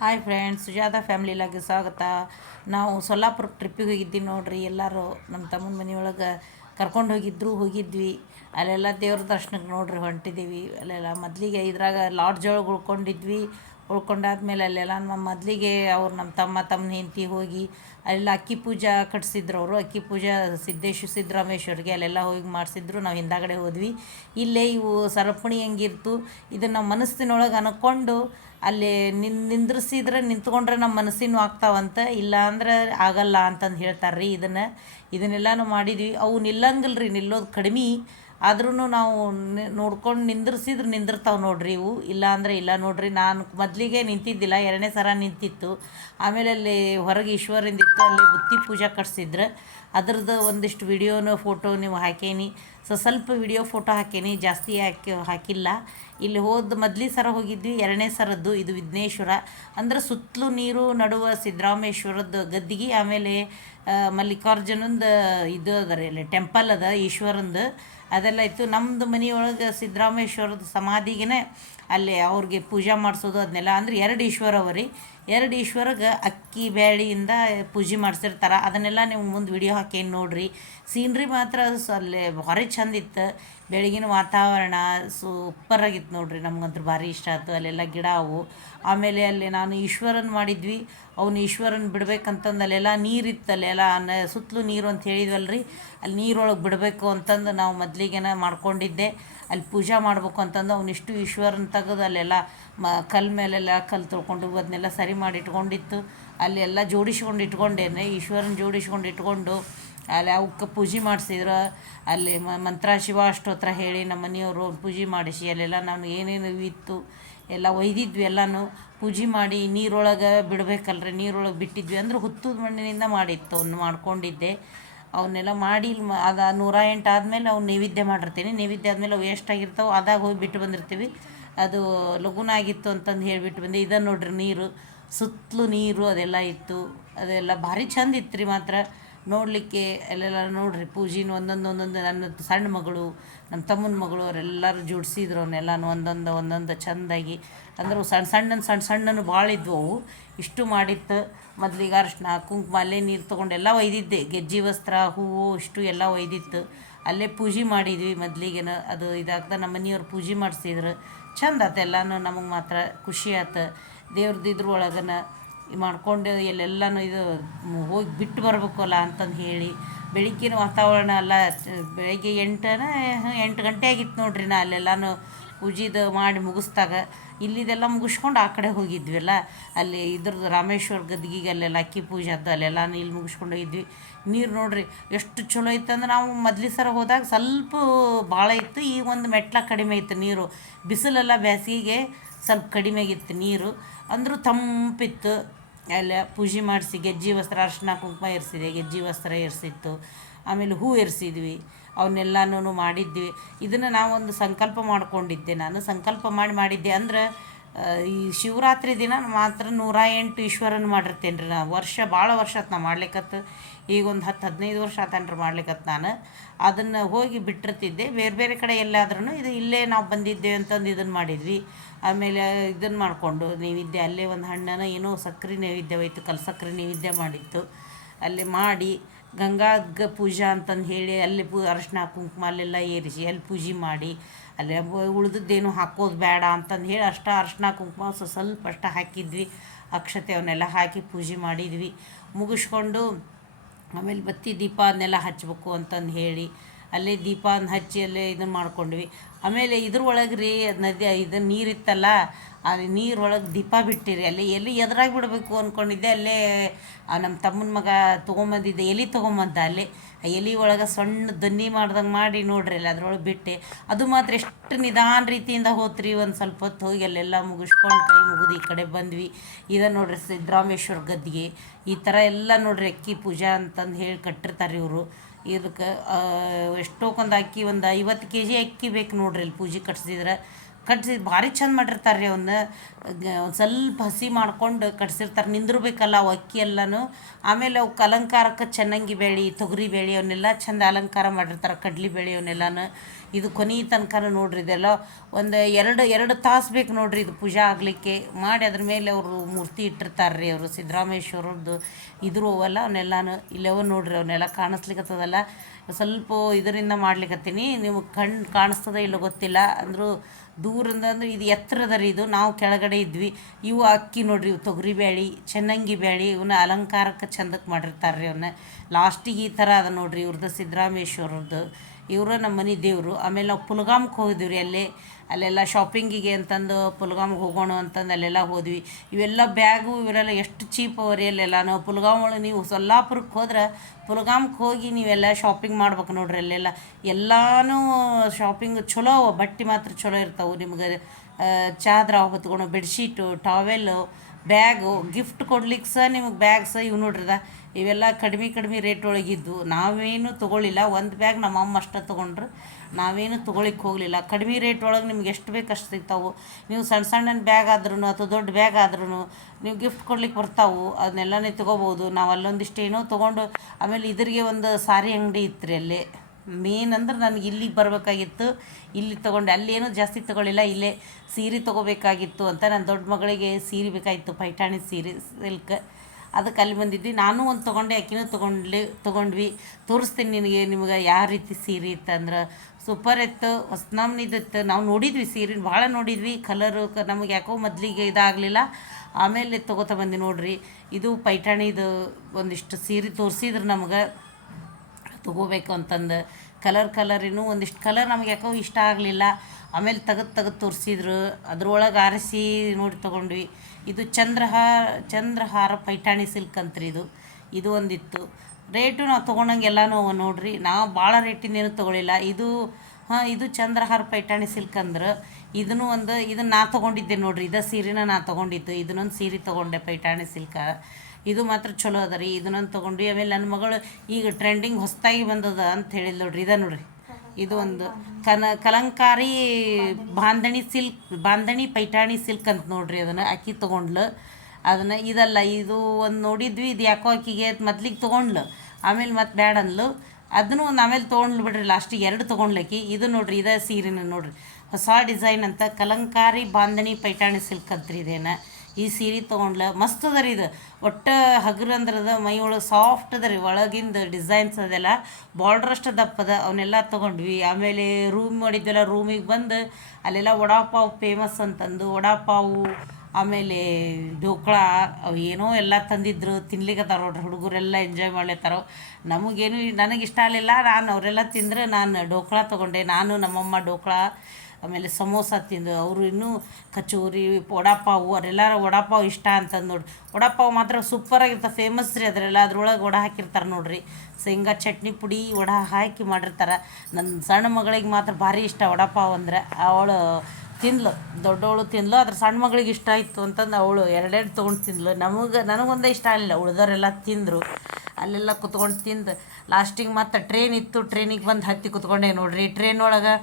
Hi friends Sujata ಫ್ಯಾಮ್ಲಿಲಾಗೆ ಸ್ವಾಗತ. ನಾವು ಸೊಲ್ಲಾಪುರ ಟ್ರಿಪ್ಪಿಗೆ ಹೋಗಿದ್ದೀವಿ ನೋಡ್ರಿ, ಎಲ್ಲರೂ ನಮ್ಮ ತಮ್ಮನ ಮನೆಯೊಳಗೆ ಕರ್ಕೊಂಡು ಹೋಗಿದ್ರು, ಹೋಗಿದ್ವಿ. ಅಲ್ಲೆಲ್ಲ ದೇವ್ರ ದರ್ಶನಕ್ಕೆ ನೋಡ್ರಿ ಹೊಂಟಿದ್ದೀವಿ ಅಲ್ಲೆಲ್ಲ ಮೊದಲಿಗೆ ಇದ್ರಾಗ ಲಾಡ್ಜ್ ಒಳಗೆ ಉಳ್ಕೊಂಡಿದ್ವಿ. ಉಳ್ಕೊಂಡಾದ್ಮೇಲೆ ಅಲ್ಲೆಲ್ಲ ನಮ್ಮ ಮೊದಲಿಗೆ ಅವ್ರು ನಮ್ಮ ತಮ್ಮ ತಮ್ಮನ ಹೆಂಡತಿ ಹೋಗಿ ಅಲ್ಲೆಲ್ಲ ಅಕ್ಕಿ ಪೂಜಾ ಕಟ್ಸಿದ್ರು ಅವರು. ಅಕ್ಕಿ ಪೂಜಾ ಸಿದ್ದೇಶ್ ಸಿದ್ದರಾಮೇಶ್ವರಿಗೆ ಅಲ್ಲೆಲ್ಲ ಹೋಗಿ ಮಾಡಿಸಿದ್ರು. ನಾವು ಹಿಂದಾಗಡೆ ಹೋದ್ವಿ. ಇಲ್ಲೇ ಇವು ಸರಪಣಿ ಹೆಂಗಿರ್ತು, ಇದನ್ನು ನಾವು ಮನಸ್ಸಿನೊಳಗೆ ಅನ್ಕೊಂಡು ಅಲ್ಲಿ ನಿನ್, ನಿಂದ್ರಿಸಿದ್ರೆ ನಿಂತ್ಕೊಂಡ್ರೆ ನಮ್ಮ ಮನಸ್ಸಿನೂ ಆಗ್ತಾವಂತ. ಇಲ್ಲ ಅಂದ್ರೆ ಆಗಲ್ಲ ಅಂತಂದು ಹೇಳ್ತಾರೆ ರೀ ಇದನ್ನು. ಇದನ್ನೆಲ್ಲನೂ ಮಾಡಿದ್ವಿ. ಅವು ನಿಲ್ಲಂಗಿಲ್ಲ ರೀ ನಿಲ್ಲೋದು ಕಡಿಮೆ. ಆದ್ರೂ ನಾವು ನೋಡ್ಕೊಂಡು ನಿಂದ್ರಿಸಿದ್ರೆ ನಿಂದಿರ್ತಾವೆ ನೋಡ್ರಿ ಇವು. ಇಲ್ಲ ಅಂದರೆ ಇಲ್ಲ ನೋಡ್ರಿ. ನಾನು ಮೊದಲಿಗೆ ನಿಂತಿದ್ದಿಲ್ಲ, ಎರಡನೇ ಸರ ನಿಂತಿತ್ತು. ಆಮೇಲೆ ಅಲ್ಲಿ ಹೊರಗೆ ಈಶ್ವರಿಂದಿತ್ತು ಅಲ್ಲಿ ಬುತ್ತಿ ಪೂಜಾ ಕಟ್ಸಿದ್ರು. ಅದ್ರದ್ದು ಒಂದಿಷ್ಟು ವಿಡಿಯೋನು ಫೋಟೋ ನೀವು ಹಾಕೇನಿ. ಸೊ, ಸ್ವಲ್ಪ ವಿಡಿಯೋ ಫೋಟೋ ಹಾಕೇನಿ, ಜಾಸ್ತಿ ಹಾಕಿ, ಹಾಕಿಲ್ಲ. ಇಲ್ಲಿ ಹೋದ ಮೊದಲೇ ಸರ ಹೋಗಿದ್ವಿ, ಎರಡನೇ ಸರದ್ದು ಇದು ವಿಘ್ನೇಶ್ವರ. ಅಂದ್ರೆ ಸುತ್ತಲೂ ನೀರು, ನಡುವ ಸಿದ್ದರಾಮೇಶ್ವರದ್ದು ಗದ್ದಿಗೆ, ಆಮೇಲೆ ಮಲ್ಲಿಕಾರ್ಜುನಂದು ಇದು ಅದ ರೀ ಅಲ್ಲಿ ಟೆಂಪಲ್ ಅದ ಈಶ್ವರಂದು. ಅದೆಲ್ಲ ಇತ್ತು. ನಮ್ಮದು ಮನೆಯೊಳಗೆ ಸಿದ್ದರಾಮೇಶ್ವರದ ಸಮಾಧಿಗೆ ಅಲ್ಲಿ ಅವ್ರಿಗೆ ಪೂಜೆ ಮಾಡಿಸೋದು ಅದನ್ನೆಲ್ಲ. ಅಂದ್ರೆ ಎರಡು ಈಶ್ವರ ಅವ ರೀ. ಎರಡು ಈಶ್ವರಗೆ ಅಕ್ಕಿ ಬ್ಯಾಳಿಯಿಂದ ಪೂಜೆ ಮಾಡಿಸಿರ್ತಾರೆ. ಅದನ್ನೆಲ್ಲ ನೀವು ಮುಂದೆ ವಿಡಿಯೋ ಹಾಕೇನು ನೋಡ್ರಿ. ಸೀನ್ರಿ ಮಾತ್ರ ಅಲ್ಲೇ ಭಾರಿ ಚಂದ ಇತ್ತು. ಬೆಳಗಿನ ವಾತಾವರಣ ಸೂಪರ್ ಆಗಿತ್ತು ನೋಡ್ರಿ. ನಮ್ಗಂತೂ ಭಾರಿ ಇಷ್ಟ ಆಯ್ತು. ಅಲ್ಲೆಲ್ಲ ಗಿಡ ಅವು. ಆಮೇಲೆ ಅಲ್ಲಿ ನಾನು ಈಶ್ವರನ್ ಮಾಡಿದ್ವಿ. ಅವನು ಈಶ್ವರನ್ ಬಿಡ್ಬೇಕಂತಂದು ಅಲ್ಲೆಲ್ಲ ನೀರಿತ್ತು ಅಲ್ಲೆಲ್ಲ. ಸುತ್ತಲೂ ನೀರು ಅಂತ ಹೇಳಿದ್ವಲ್ರಿ. ಅಲ್ಲಿ ನೀರೊಳಗೆ ಬಿಡಬೇಕು ಅಂತಂದು ನಾವು ಮೊದಲಿಗೆನ ಮಾಡ್ಕೊಂಡಿದ್ದೆ. ಅಲ್ಲಿ ಪೂಜೆ ಮಾಡ್ಬೇಕು ಅಂತಂದು ಅವನಿಷ್ಟು ಈಶ್ವರನ ತೆಗೆದು ಅಲ್ಲೆಲ್ಲ ಮ, ಕಲ್ ಮೇಲೆಲ್ಲ ಕಲ್ಲು ತೊಳ್ಕೊಂಡು ಅದನ್ನೆಲ್ಲ ಸರಿ ಮಾಡಿ ಇಟ್ಕೊಂಡಿತ್ತು. ಅಲ್ಲೆಲ್ಲ ಜೋಡಿಸ್ಕೊಂಡು ಇಟ್ಕೊಂಡೇನೆ, ಈಶ್ವರನ ಜೋಡಿಸ್ಕೊಂಡು ಇಟ್ಕೊಂಡು ಅಲ್ಲಿ ಅವಕ್ಕೆ ಪೂಜೆ ಮಾಡಿಸಿದ್ರು. ಅಲ್ಲಿ ಮಂತ್ರ ಶಿವ ಅಷ್ಟೋತ್ರ ಹೇಳಿ ನಮ್ಮ ಮನೆಯವರು ಪೂಜೆ ಮಾಡಿಸಿ, ಅಲ್ಲೆಲ್ಲ ನಾನು ಏನೇನು ಇತ್ತು, ಎಲ್ಲ ಒಯ್ದಿದ್ವಿ ಎಲ್ಲನೂ. ಪೂಜೆ ಮಾಡಿ ನೀರೊಳಗೆ ಬಿಡಬೇಕಲ್ರಿ, ನೀರೊಳಗೆ ಬಿಟ್ಟಿದ್ವಿ ಅಂದ್ರೆ ಹುತ್ತದ ಮಣ್ಣಿನಿಂದ ಮಾಡಿತ್ತು, ಅವ್ನು ಮಾಡ್ಕೊಂಡಿದ್ದೆ. ಅವನ್ನೆಲ್ಲ ಮಾಡಿ ಅದು ನೂರ ಎಂಟು ಆದಮೇಲೆ ಅವ್ನು ನೈವೇದ್ಯ ಮಾಡಿರ್ತೀನಿ. ನೈವೇದ್ಯ ಆದಮೇಲೆ ಅವು ಎಷ್ಟಾಗಿರ್ತಾವೆ ಅದಾಗ ಹೋಗಿ ಬಿಟ್ಟು ಬಂದಿರ್ತೀವಿ. ಅದು ಲಘುನ ಆಗಿತ್ತು ಅಂತಂದು ಹೇಳಿಬಿಟ್ಟು ಬಂದೆ. ಇದನ್ನು ನೋಡ್ರಿ ನೀರು, ಸುತ್ತಲೂ ನೀರು ಅದೆಲ್ಲ ಇತ್ತು. ಅದೆಲ್ಲ ಭಾರಿ ಚಂದ ಇತ್ತು ರೀ ಮಾತ್ರ. ನೋಡಲಿಕ್ಕೆ ಅಲ್ಲೆಲ್ಲ ನೋಡ್ರಿ, ಪೂಜಿನ ಒಂದೊಂದು ಒಂದೊಂದು ನನ್ನ ಸಣ್ಣ ಮಗಳು ನಮ್ಮ ತಮ್ಮನ ಮಗಳು, ಅವರೆಲ್ಲರೂ ಜೋಡಿಸಿದ್ರು ಅವನ್ನೆಲ್ಲನೂ ಒಂದೊಂದು ಒಂದೊಂದು ಚೆಂದಾಗಿ. ಅಂದ್ರೆ ಸಣ್ಣ ಸಣ್ಣ ಸಣ್ಣ ಸಣ್ಣನು ಭಾಳ ಇದ್ವು ಅವು ಇಷ್ಟು ಮಾಡಿತ್ತು. ಮೊದ್ಲಿಗೆ ಅರ್ಶಿನ ಕುಂಕುಮ ಅಲ್ಲೇ ನೀರು ತೊಗೊಂಡೆಲ್ಲ ಒಯ್ದಿದ್ದೆ. ಗೆಜ್ಜಿ ವಸ್ತ್ರ, ಹೂವು ಇಷ್ಟು ಎಲ್ಲ ಒಯ್ದಿತ್ತು. ಅಲ್ಲೇ ಪೂಜೆ ಮಾಡಿದ್ವಿ ಮೊದ್ಲಿಗೇನು. ಅದು ಇದಾಗ್ದ ನಮ್ಮ ಮನೆಯವ್ರು ಪೂಜೆ ಮಾಡಿಸಿದ್ರು. ಚಂದ ಆತು ಎಲ್ಲನೂ ನಮಗೆ ಮಾತ್ರ ಖುಷಿ ಆತು. ದೇವ್ರದ್ದು ಇದ್ರ ಒಳಗನ ಮಾಡ್ಕೊಂಡು ಎಲ್ಲೆಲ್ಲನೂ ಇದು ಹೋಗಿ ಬಿಟ್ಟು ಬರಬೇಕಲ್ಲ ಅಂತಂದು ಹೇಳಿ. ಬೆಳಿಗ್ಗಿನ ವಾತಾವರಣ ಎಲ್ಲ ಬೆಳಗ್ಗೆ ಎಂಟನ ಎಂಟು ಗಂಟೆ ಆಗಿತ್ತು ನೋಡ್ರಿ ನಾ ಅಲ್ಲೆಲ್ಲನೂ ಪೂಜಿದು ಮಾಡಿ ಮುಗಿಸ್ದಾಗ. ಇಲ್ಲಿದೆಲ್ಲ ಮುಗಿಸ್ಕೊಂಡು ಆ ಕಡೆ ಹೋಗಿದ್ವಲ್ಲ. ಅಲ್ಲಿ ಇದ್ರದ್ದು ರಾಮೇಶ್ವರ ಗದ್ಗಿಗೆ ಅಲ್ಲೆಲ್ಲ ಅಕ್ಕಿ ಪೂಜೆ ಅದು ಅಲ್ಲೆಲ್ಲ ಇಲ್ಲಿ ಮುಗಿಸ್ಕೊಂಡು ಹೋಗಿದ್ವಿ. ನೀರು ನೋಡ್ರಿ ಎಷ್ಟು ಚಲೋ ಇತ್ತು ಅಂದ್ರೆ ನಾವು ಮೊದ್ಲಿ ಸರ ಹೋದಾಗ ಸ್ವಲ್ಪ ಭಾಳ ಇತ್ತು, ಈಗ ಒಂದು ಮೆಟ್ಲ ಕಡಿಮೆ ಇತ್ತು ನೀರು. ಬಿಸಿಲೆಲ್ಲ ಬೇಸಿಗೆಗೆ ಸ್ವಲ್ಪ ಕಡಿಮೆ ಆಗಿತ್ತು ನೀರು. ಅಂದರೂ ತಂಪಿತ್ತು. ಎಲ್ಲ ಪೂಜೆ ಮಾಡಿಸಿ, ಗೆಜ್ಜೆ ವಸ್ತ್ರ ಅರ್ಶಿನ ಕುಂಕುಮ ಇರಿಸಿದೆ, ಗೆಜ್ಜೆ ವಸ್ತ್ರ ಇರಿಸಿತ್ತು. ಆಮೇಲೆ ಹೂ ಇರಿಸಿದ್ವಿ. ಅವನ್ನೆಲ್ಲನೂ ಮಾಡಿದ್ವಿ. ಇದನ್ನು ನಾವೊಂದು ಸಂಕಲ್ಪ ಮಾಡಿಕೊಂಡಿದ್ದೆ ನಾನು. ಸಂಕಲ್ಪ ಮಾಡಿ ಮಾಡಿದ್ದೆ ಅಂದ್ರೆ ಈ ಶಿವರಾತ್ರಿ ದಿನ ಮಾತ್ರ ನೂರ ಎಂಟು ಈಶ್ವರನ ಮಾಡಿರ್ತೇನೆ ರೀ ನಾ ವರ್ಷ, ಭಾಳ ವರ್ಷ ನಾ ಮಾಡ್ಲಿಕ್ಕತ್ತು ಈಗ ಒಂದು ಹತ್ತು ಹದಿನೈದು ವರ್ಷ ಆತನ್ರಿ ಮಾಡ್ಲಿಕ್ಕತ್ತು ನಾನು. ಅದನ್ನು ಹೋಗಿ ಬಿಟ್ಟಿರ್ತಿದ್ದೆ. ಬೇರೆ ಬೇರೆ ಕಡೆ ಎಲ್ಲಾದ್ರೂ ಇದು ಇಲ್ಲೇ ನಾವು ಬಂದಿದ್ದೆ ಅಂತಂದು ಇದನ್ನು ಮಾಡಿದ್ವಿ. ಆಮೇಲೆ ಇದನ್ನು ಮಾಡಿಕೊಂಡು ನೈವೇದ್ಯ ಅಲ್ಲೇ ಒಂದು ಹಣ್ಣನ ಏನೋ ಸಕ್ಕರೆ ನೈವೇದ್ಯ ಹೋಯ್ತು, ಕಲ್ ಸಕ್ಕರೆ ನೈವೇದ್ಯ ಮಾಡಿತ್ತು. ಅಲ್ಲಿ ಮಾಡಿ ಗಂಗಾಗ ಪೂಜಾ ಅಂತಂದು ಹೇಳಿ ಅಲ್ಲಿ ಪೂ ಅರಶಿನ ಕುಂಕುಮ ಅಲ್ಲೆಲ್ಲ ಏರಿಸಿ ಅಲ್ಲಿ ಪೂಜೆ ಮಾಡಿ, ಅಲ್ಲಿ ಉಳಿದದ್ದೇನು ಹಾಕೋದು ಬೇಡ ಅಂತಂದು ಹೇಳಿ ಅಷ್ಟ ಅರಶಿನ ಕುಂಕುಮ ಸ್ವ- ಸ್ವಲ್ಪ ಅಷ್ಟ ಹಾಕಿದ್ವಿ. ಅಕ್ಷತೆ ಅವನ್ನೆಲ್ಲ ಹಾಕಿ ಪೂಜೆ ಮಾಡಿದ್ವಿ. ಮುಗಿಸ್ಕೊಂಡು ಆಮೇಲೆ ಬತ್ತಿ ದೀಪ ಅದನ್ನೆಲ್ಲ ಹಚ್ಚಬೇಕು ಅಂತಂದು ಹೇಳಿ ಅಲ್ಲೇ ದೀಪ ಅದ್ನ ಹಚ್ಚಿ ಅಲ್ಲೇ ಇದನ್ನು ಮಾಡ್ಕೊಂಡ್ವಿ. ಆಮೇಲೆ ಇದ್ರೊಳಗೆ ರೀ ನದಿ ಇದು ನೀರಿತ್ತಲ್ಲ, ಆ ನೀರೊಳಗೆ ದೀಪ ಬಿಟ್ಟಿರಿ. ಅಲ್ಲಿ ಎಲ್ಲಿ ಎದ್ರಾಗ ಬಿಡಬೇಕು ಅಂದ್ಕೊಂಡಿದ್ದೆ ಅಲ್ಲೇ ನಮ್ಮ ತಮ್ಮನ ಮಗ ತೊಗೊಂಬಂದಿದ್ದೆ, ಎಲ್ಲಿ ತೊಗೊಂಬಂದ ಅಲ್ಲಿ. ಎಲೆ ಒಳಗೆ ಸಣ್ಣ ದನ್ನಿ ಮಾಡ್ದಂಗೆ ಮಾಡಿ ನೋಡ್ರಿ ಅಲ್ಲಿ ಅದ್ರೊಳಗೆ ಬಿಟ್ಟೆ. ಅದು ಮಾತ್ರ ಎಷ್ಟು ನಿಧಾನ ರೀತಿಯಿಂದ ಹೋತ್ರಿ, ಒಂದು ಸ್ವಲ್ಪ ಹೊತ್ತು ಹೋಗಿ ಅಲ್ಲೆಲ್ಲ ಮುಗಿಸ್ಕೊಂಡು ಕೈ ಮುಗಿದು ಈ ಕಡೆ ಬಂದ್ವಿ. ಇದ ನೋಡ್ರಿ ಸಿದ್ದರಾಮೇಶ್ವರ ಗದ್ದಿಗೆ. ಈ ಥರ ಎಲ್ಲ ನೋಡ್ರಿ ಅಕ್ಕಿ ಪೂಜಾ ಅಂತಂದು ಹೇಳಿ ಕಟ್ಟಿರ್ತಾರೆ ಇವರು. ಇದಕ್ಕೆ ಎಷ್ಟೋಕೊಂದು ಅಕ್ಕಿ, ಒಂದು ಐವತ್ತು ಕೆ ಜಿ ಅಕ್ಕಿ ಬೇಕು ನೋಡ್ರಿ ಇಲ್ಲಿ ಪೂಜೆ ಕಟ್ಸಿದ್ರೆ. ಕಟ್ಸಿ ಭಾರಿ ಚಂದ ಮಾಡಿರ್ತಾರೆ ರೀ ಅವನ್ನ ಸ್ವಲ್ಪ ಹಸಿ ಮಾಡ್ಕೊಂಡು ಕಟ್ಸಿರ್ತಾರೆ. ನಿಂದಿರ್ಬೇಕಲ್ಲ ಅಕ್ಕಿ ಎಲ್ಲನೂ. ಆಮೇಲೆ ಅವಕ್ಕೆ ಅಲಂಕಾರಕ್ಕೆ ಚೆನ್ನಂಗಿ ಬೇಳೆ, ತೊಗರಿ ಬೇಳೆ ಅವನ್ನೆಲ್ಲ ಚಂದ ಅಲಂಕಾರ ಮಾಡಿರ್ತಾರೆ, ಕಡ್ಲಿ ಬೇಳೆ ಅವನ್ನೆಲ್ಲನೂ ಇದು ಕೊನೆ ತನಕನೂ ನೋಡ್ರಿ ಇದೆಲ್ಲ. ಒಂದು ಎರಡು ಎರಡು ತಾಸು ಬೇಕು ನೋಡ್ರಿ ಇದು ಪೂಜಾ ಆಗಲಿಕ್ಕೆ. ಮಾಡಿ ಅದ್ರ ಮೇಲೆ ಅವರು ಮೂರ್ತಿ ಇಟ್ಟಿರ್ತಾರೆ ರೀ ಅವರು ಸಿದ್ದರಾಮೇಶ್ವರದ್ದು ಇದ್ರು ಅವೆಲ್ಲ ಅವನ್ನೆಲ್ಲನೂ ಇಲ್ಲವ ನೋಡ್ರಿ ಅವನ್ನೆಲ್ಲ ಕಾಣಿಸ್ಲಿಕ್ಕತ್ತದಲ್ಲ ಸ್ವಲ್ಪ ಇದರಿಂದ ಮಾಡ್ಲಿಕ್ಕತ್ತೀನಿ ನಿಮಗೆ ಕಣ್ಣು ಕಾಣಿಸ್ತದ ಇಲ್ಲ ಗೊತ್ತಿಲ್ಲ. ಅಂದರೂ ದೂರಿಂದ ಅಂದ್ರೆ ಇದು ಎತ್ತರದ ರೀ ಇದು. ನಾವು ಕೆಳಗಡೆ ಇದ್ವಿ. ಇವು ಅಕ್ಕಿ ನೋಡ್ರಿ, ಇವು ತೊಗರಿ ಬ್ಯಾಳಿ, ಚೆನ್ನಂಗಿ ಬ್ಯಾಳಿ ಇವನ್ನ ಅಲಂಕಾರಕ್ಕೆ ಚಂದಕ್ಕೆ ಮಾಡಿರ್ತಾರೆ ರೀ ಅವನ್ನ ಲಾಸ್ಟಿಗೆ ಈ ಥರ ಅದ ನೋಡ್ರಿ ಇವ್ರದ್ದು ಸಿದ್ದರಾಮೇಶ್ವರದ್ದು ಇವರು ನಮ್ಮ ಮನೆ ದೇವರು. ಆಮೇಲೆ ನಾವು ಪುಲ್ಗಾಮ್ಗೆ ಹೋದ್ವಿ ರೀ ಅಲ್ಲೇ. ಅಲ್ಲೆಲ್ಲ ಶಾಪಿಂಗಿಗೆ ಅಂತಂದು ಪುಲ್ಗಾಮ್ಗೆ ಹೋಗೋಣ ಅಂತಂದು ಅಲ್ಲೆಲ್ಲ ಹೋದ್ವಿ. ಇವೆಲ್ಲ ಬ್ಯಾಗು ಇವರೆಲ್ಲ ಎಷ್ಟು ಚೀಪ್ ಅವರಿ ಅಲ್ಲೆಲ್ಲ ನಾವು ಪುಲ್ಗಾಮ್ ಒಳಗೆ ನೀವು ಸೊಲ್ಲಾಪುರಕ್ಕೆ ಹೋದ್ರೆ ಪುಲ್ಗಾಮ್ಗೆ ಹೋಗಿ ನೀವೆಲ್ಲ ಶಾಪಿಂಗ್ ಮಾಡ್ಬೇಕು ನೋಡ್ರಿ ಅಲ್ಲೆಲ್ಲ. ಎಲ್ಲನೂ ಶಾಪಿಂಗ್ ಚಲೋ ಬಟ್ಟೆ ಮಾತ್ರ ಚಲೋ ಇರ್ತಾವೆ ನಿಮ್ಗೆ. ಚಾದ್ರ ಹೊತ್ಕೊಂಡು ಬೆಡ್ಶೀಟು ಟಾವೆಲ್ಲು ಬ್ಯಾಗು ಗಿಫ್ಟ್ ಕೊಡ್ಲಿಕ್ಕೆ ಸಹ ನಿಮಗೆ ಬ್ಯಾಗ್ ಸಹ ಇವು ನೋಡ್ರದ ಇವೆಲ್ಲ ಕಡಿಮೆ ಕಡಿಮೆ ರೇಟ್ ಒಳಗಿದ್ದು ನಾವೇನು ತೊಗೊಳ್ಳಿಲ್ಲ ಒಂದು ಬ್ಯಾಗ್ ನಮ್ಮ ಅಮ್ಮ ಅಷ್ಟೇ ತೊಗೊಂಡ್ರು. ನಾವೇನು ತೊಗೊಳಿಕ್ಕೆ ಹೋಗಲಿಲ್ಲ. ಕಡಿಮೆ ರೇಟ್ ಒಳಗೆ ನಿಮ್ಗೆ ಎಷ್ಟು ಬೇಕು ಅಷ್ಟು ಸಿಗ್ತಾವೆ. ನೀವು ಸಣ್ಣ ಸಣ್ಣ ಬ್ಯಾಗ್ ಆದ್ರೂ ಅಥವಾ ದೊಡ್ಡ ಬ್ಯಾಗ್ ಆದ್ರೂ ನೀವು ಗಿಫ್ಟ್ ಕೊಡ್ಲಿಕ್ಕೆ ಬರ್ತಾವೆ. ಅದನ್ನೆಲ್ಲನೇ ತೊಗೋಬೋದು. ನಾವು ಅಲ್ಲೊಂದಿಷ್ಟು ಏನೋ ತೊಗೊಂಡು ಆಮೇಲೆ ಇದ್ರಿಗೆ ಒಂದು ಸಾರಿ ಅಂಗಡಿ ಇತ್ತು ರೀ ಅಲ್ಲೇ. ಮೇನ್ ಅಂದ್ರೆ ನನಗೆ ಇಲ್ಲಿಗೆ ಬರಬೇಕಾಗಿತ್ತು. ಇಲ್ಲಿ ತೊಗೊಂಡೆ. ಅಲ್ಲಿ ಏನೂ ಜಾಸ್ತಿ ತೊಗೊಳ್ಳಿಲ್ಲ. ಇಲ್ಲೇ ಸೀರೆ ತೊಗೋಬೇಕಾಗಿತ್ತು ಅಂತ ನನ್ನ ದೊಡ್ಡ ಮಗಳಿಗೆ ಸೀರೆ ಬೇಕಾಗಿತ್ತು. ಪೈಠಾಣಿ ಸೀರೆ ಸಿಲ್ಕ್ ಅದಕ್ಕೆ ಅಲ್ಲಿ ಬಂದಿದ್ವಿ. ನಾನು ಒಂದು ತೊಗೊಂಡೆ, ಆಕಿನೂ ತೊಗೊಂಡ್ಲಿ, ತೊಗೊಂಡ್ವಿ. ತೋರಿಸ್ತೀನಿ ನಿನಗೆ, ನಿಮ್ಗೆ ಯಾವ ರೀತಿ ಸೀರೆ ಇತ್ತಂದ್ರೆ ಸೂಪರ್ ಇತ್ತು ಹೊಸ್ನಮ್ನಿದಿತ್ತು ನಾವು ನೋಡಿದ್ವಿ ಸೀರೆ ಭಾಳ ನೋಡಿದ್ವಿ. ಕಲರು ಕ, ನಮಗೆ ಯಾಕೋ ಮೊದಲಿಗೆ ಇದಾಗಲಿಲ್ಲ. ಆಮೇಲೆ ತೊಗೋತ ಬಂದು ನೋಡ್ರಿ. ಇದು ಪೈಠಾಣಿದು ಒಂದಿಷ್ಟು ಸೀರೆ ತೋರಿಸಿದ್ರು ನಮ್ಗೆ. ತೊಗೋಬೇಕು ಅಂತಂದು. ಕಲರ್ ಕಲರಿನೂ ಒಂದಿಷ್ಟು ಕಲರ್ ನಮ್ಗೆ ಯಾಕೋ ಇಷ್ಟ ಆಗಲಿಲ್ಲ. ಆಮೇಲೆ ತೆಗೆದು ತೆಗೆದು ತೋರಿಸಿದ್ರು. ಅದ್ರೊಳಗೆ ಆರಿಸಿ ನೋಡಿ ತೊಗೊಂಡ್ವಿ. ಇದು ಚಂದ್ರಹಾರ ಚಂದ್ರಹಾರ ಪೈಠಾಣಿ ಸಿಲ್ಕ್ ಅಂತ್ರಿ ಇದು. ಇದು ಒಂದಿತ್ತು. ರೇಟು ನಾವು ತೊಗೊಂಡಂಗೆಲ್ಲನೂ ನೋಡ್ರಿ. ನಾವು ಭಾಳ ರೇಟಿನೇನು ತೊಗೊಳಿಲ್ಲ. ಇದು, ಹಾಂ, ಇದು ಚಂದ್ರಹಾರ ಪೈಠಾಣಿ ಸಿಲ್ಕ್ ಅಂದ್ರೆ ಇದನ್ನು ಒಂದು ಇದನ್ನು ನಾ ತೊಗೊಂಡಿದ್ದೆ ನೋಡ್ರಿ. ಇದ ಸೀರೆನ ನಾ ತೊಗೊಂಡಿದ್ದು. ಇದನ್ನೊಂದು ಸೀರೆ ತೊಗೊಂಡೆ ಪೈಠಾಣಿ ಸಿಲ್ಕ. ಇದು ಮಾತ್ರ ಚಲೋ ಅದ ರೀ ಇದನ್ನೊಂದು ತೊಗೊಂಡು ಆಮೇಲೆ ನನ್ನ ಮಗಳು ಈಗ ಟ್ರೆಂಡಿಂಗ್ ಹೊಸ್ತಾಗಿ ಬಂದದ ಅಂತ ಹೇಳಿದ್ ನೋಡ್ರಿ, ಇದ ನೋಡ್ರಿ. ಇದು ಒಂದು ಕನ, ಕಲಂಕಾರಿ ಬಾಂಧಣಿ ಸಿಲ್ಕ್, ಬಾಂಧಣಿ ಪೈಠಾಣಿ ಸಿಲ್ಕ್ ಅಂತ ನೋಡ್ರಿ ಅದನ್ನು ಅಕ್ಕಿ ತೊಗೊಂಡ್ಲು. ಅದನ್ನು ಇದಲ್ಲ, ಇದು ಒಂದು ನೋಡಿದ್ವಿ, ಇದು ಯಾಕೋ ಅಕ್ಕಿಗೆ ಮೊದ್ಲಿಗೆ ತೊಗೊಂಡ್ಲು. ಆಮೇಲೆ ಮತ್ತೆ ಬ್ಯಾಡ ಅನ್ಲು. ಅದನ್ನು ಒಂದು ಆಮೇಲೆ ತೊಗೊಂಡ್ಲು ಬಿಡ್ರಿ ಲಾಸ್ಟಿಗೆ ಎರಡು ತೊಗೊಂಡ್ಲಕ್ಕಿ ಇದು ನೋಡ್ರಿ, ಇದೇ ಸೀರೆನ ನೋಡ್ರಿ. ಹೊಸ ಡಿಸೈನ್ ಅಂತ ಕಲಂಕಾರಿ ಬಾಂಧಣಿ ಪೈಠಾಣಿ ಸಿಲ್ಕ್ ಅಂತ್ರಿ ಇದೇನ. ಈ ಸೀರೆ ತೊಗೊಂಡ್ಲ. ಮಸ್ತ್ ಅದ ರೀ ಇದು. ಒಟ್ಟು ಹಗುರ ಅಂದ್ರದ, ಮೈ ಒಳಗೆ ಸಾಫ್ಟ್ ಅದ ರೀ. ಒಳಗಿಂದ ಡಿಸೈನ್ಸ್ ಅದೆಲ್ಲ. ಬಾರ್ಡ್ರ್ ಅಷ್ಟು ದಪ್ಪದ ಅವನ್ನೆಲ್ಲ ತೊಗೊಂಡ್ವಿ. ಆಮೇಲೆ ರೂಮ್ ಮಾಡಿದ್ವಲ್ಲ ರೂಮಿಗೆ ಬಂದು ಅಲ್ಲೆಲ್ಲ ವಡಾಪಾವ್ ಫೇಮಸ್ ಅಂತಂದು. ವಡಾಪಾವು, ಆಮೇಲೆ ಢೋಕ್ಳ ಅವು ಏನೋ ಎಲ್ಲ ತಂದಿದ್ರು. ತಿನ್ಲಿಕ್ಕತ್ತಾರ ನೋಡ್ರಿ. ಹುಡುಗರೆಲ್ಲ ಎಂಜಾಯ್ ಮಾಡ್ಲತ್ತಾರೋ. ನಮಗೇನು, ನನಗೆ ಇಷ್ಟ ಆಗಲಿಲ್ಲ. ನಾನು ಅವರೆಲ್ಲ ತಿಂದ್ರೆ ನಾನು ಢೋಕ್ಳ ತೊಗೊಂಡೆ. ನಾನು ನಮ್ಮಮ್ಮ ಢೋಕ್ಳ. ಆಮೇಲೆ ಸಮೋಸ ತಿಂದು, ಅವರು ಇನ್ನೂ ಕಚೋರಿ, ವಡಾಪಾವು, ಅವರೆಲ್ಲರ ವಡಾಪಾವ್ ಇಷ್ಟ ಅಂತಂದು ನೋಡಿ. ವಡಾಪಾವ್ ಮಾತ್ರ ಸೂಪರಾಗಿರ್ತವೆ ಫೇಮಸ್ ರೀ ಅದರೆಲ್ಲ. ಅದ್ರೊಳಗೆ ವಡ ಹಾಕಿರ್ತಾರೆ ನೋಡಿರಿ. ಶೇಂಗಾ ಚಟ್ನಿ ಪುಡಿ ವಡ ಹಾಕಿ ಮಾಡಿರ್ತಾರೆ. ನನ್ನ ಸಣ್ಣ ಮಗಳಿಗೆ ಮಾತ್ರ ಭಾರಿ ಇಷ್ಟ ವಡಾಪಾವ್ ಅಂದ್ರೆ. ಅವಳು ತಿಂದ್ಲು, ದೊಡ್ಡವಳು ತಿಂದ್ಲು ಅದ್ರ ಸಣ್ಣ ಮಗಳಿಗೆ ಇಷ್ಟ ಆಯಿತು ಅಂತಂದು ಅವಳು ಎರಡೆರಡು ತೊಗೊಂಡು ತಿಂದ್ಲು. ನಮಗೆ, ನನಗೊಂದೇ ಇಷ್ಟ ಆಗಲಿಲ್ಲ ಉಳ್ದವರೆಲ್ಲ ತಿಂದರು. ಅಲ್ಲೆಲ್ಲ ಕುತ್ಕೊಂಡು ತಿಂದು ಲಾಸ್ಟಿಗೆ ಮತ್ತೆ ಟ್ರೈನ್ ಇತ್ತು ಟ್ರೈನಿಗೆ ಬಂದು ಹತ್ತಿ ಕುತ್ಕೊಂಡೆ ನೋಡ್ರಿ. ಟ್ರೈನ್ ಒಳಗೆ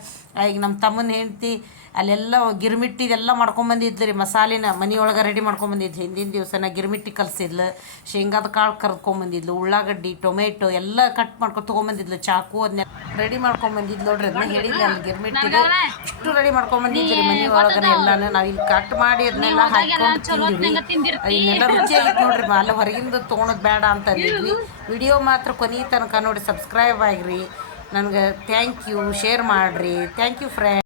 ಈಗ ನಮ್ಮ ತಮ್ಮನ ಹೆಂಡ್ತಿ ಅಲ್ಲೆಲ್ಲ ಗಿರ್ಮಿಟ್ಟಿ ಇದೆಲ್ಲ ಮಾಡ್ಕೊಂಬಂದಿದ್ದು ರೀ ಮಸಾಲಿನ ಮನೆಯೊಳಗೆ ರೆಡಿ ಮಾಡ್ಕೊಂಬಂದಿದ್ದು ಹಿಂದಿನ ದಿವಸನ ಗಿರ್ಮಿಟ್ಟಿ ಕಲಿಸಿದ್ಲು ಶೇಂಗಾದ ಕಾಳು ಕರ್ಕೊಂಬಂದಿದ್ಲು ಉಳ್ಳಾಗಡ್ಡಿ ಟೊಮೆಟೊ ಎಲ್ಲ ಕಟ್ ಮಾಡ್ಕೊಂಡು ತೊಗೊಂಬಂದಿದ್ಲು ಚಾಕು ಅದನ್ನೆಲ್ಲ ರೆಡಿ ಮಾಡ್ಕೊಂಬಂದಿದ್ಲು ನೋಡ್ರಿ. ಅದನ್ನ ಹೇಳಿಲ್ಲ ಅಲ್ಲಿ ಗಿರ್ಮಿಟ್ಟಿಗೆ ಅಷ್ಟು ರೆಡಿ ಮಾಡ್ಕೊಂಬಂದಿದ್ದು ರೀ ಮನೆಯೊಳಗನೆ ಎಲ್ಲಾನು ನಾವು ಇಲ್ಲಿ ಕಟ್ ಮಾಡಿ ಅದನ್ನೆಲ್ಲ ಹಾಕೊಂಡು ತಿಂದಿವಿ ರುಚಿ ರುಚಿಯಾಗಿತ್ತು ನೋಡ್ರಿ. ಅಲ್ಲ ಹೊರಗಿಂದ ತೊಗೊಳೋದು ಬೇಡ ಅಂತ ಅಂದಿದ್ವಿ. ವಿಡಿಯೋ ಮಾತ್ರ ಕೊನೆ ತನಕ ನೋಡಿ ಸಬ್ಸ್ಕ್ರೈಬ್ ಆಗಿರಿ. ನನಗೆ ಥ್ಯಾಂಕ್ ಯು ಶೇರ್ ಮಾಡಿರಿ. Thank you friend